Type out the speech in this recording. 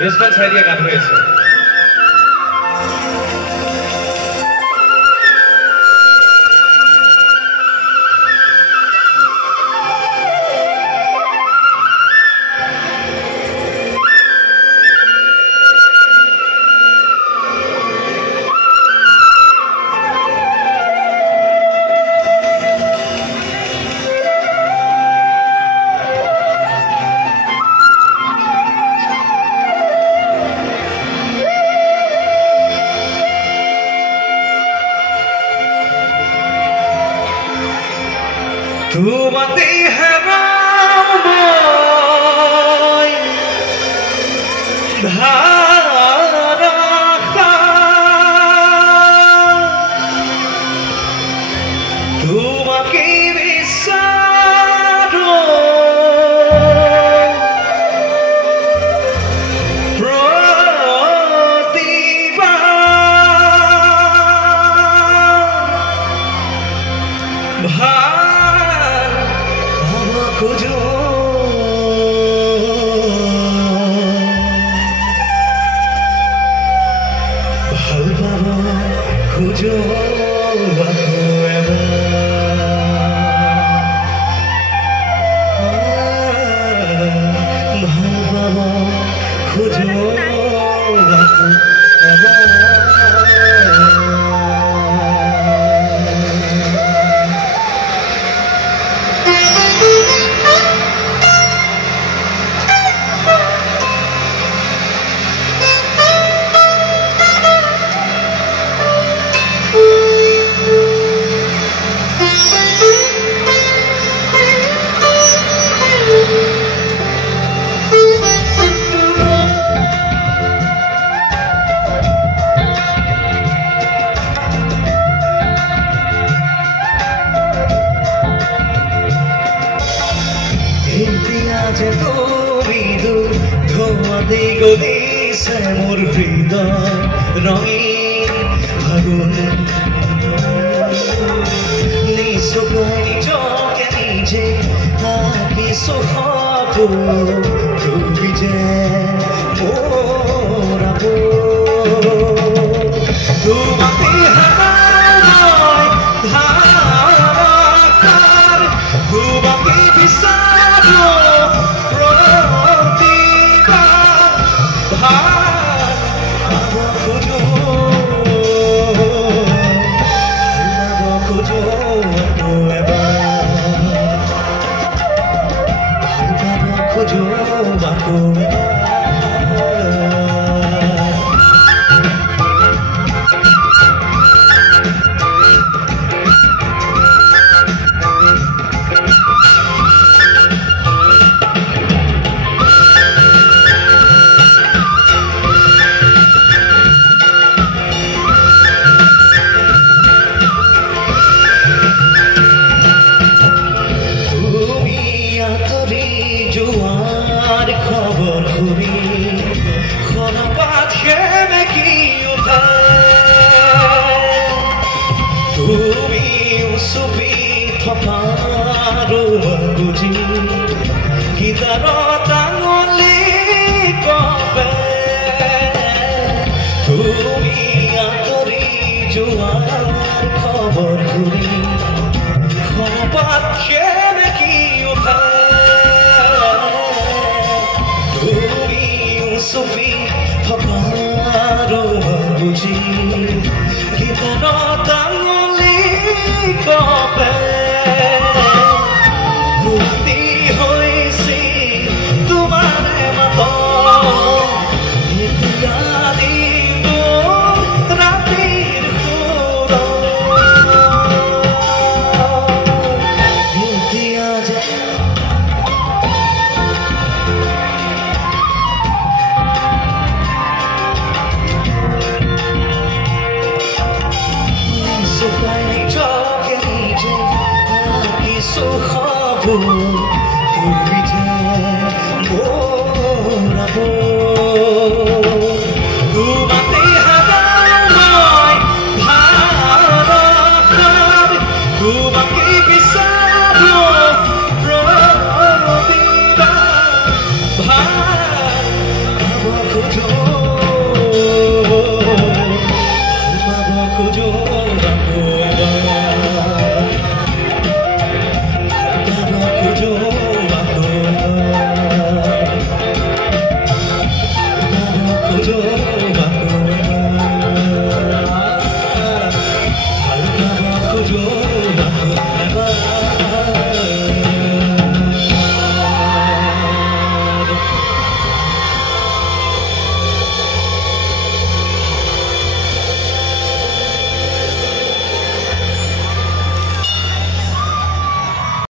Basement ছাই দিয়ে গান হয়েছে। তোমাতে হেবাই ধারা তোমাকে বিচারো প্রতিবার খুঁজো ভাল পাবো খুঁজো ভাল পাবো খুঁজো যে তোরিদু ধোয়া দি গলিছে মোর হৃদয় রঙিন ফাগুন নিচকাই নিজকে নিজে তাকি সহাবো তুমি যে মোর তোমাকে হারাই ধারাকার তোমাকে বিচারো জোয়ার খবর ঘুরি খনপাত খেমে কি উঠে তুমি চুপি থকাৰো বুজি কিতাৰত আঙুলি কপে তুমি আঁতৰি জোৱাৰ খবৰ ঘুৰি খনপাত খেমে কি উঠে Sophie, Papa, Buji, Kitana, Tangoli, Kope, Buti, Hoisi, Tumare, Mato, Nitiadi, Rapir, Kuro, Nitiadi. So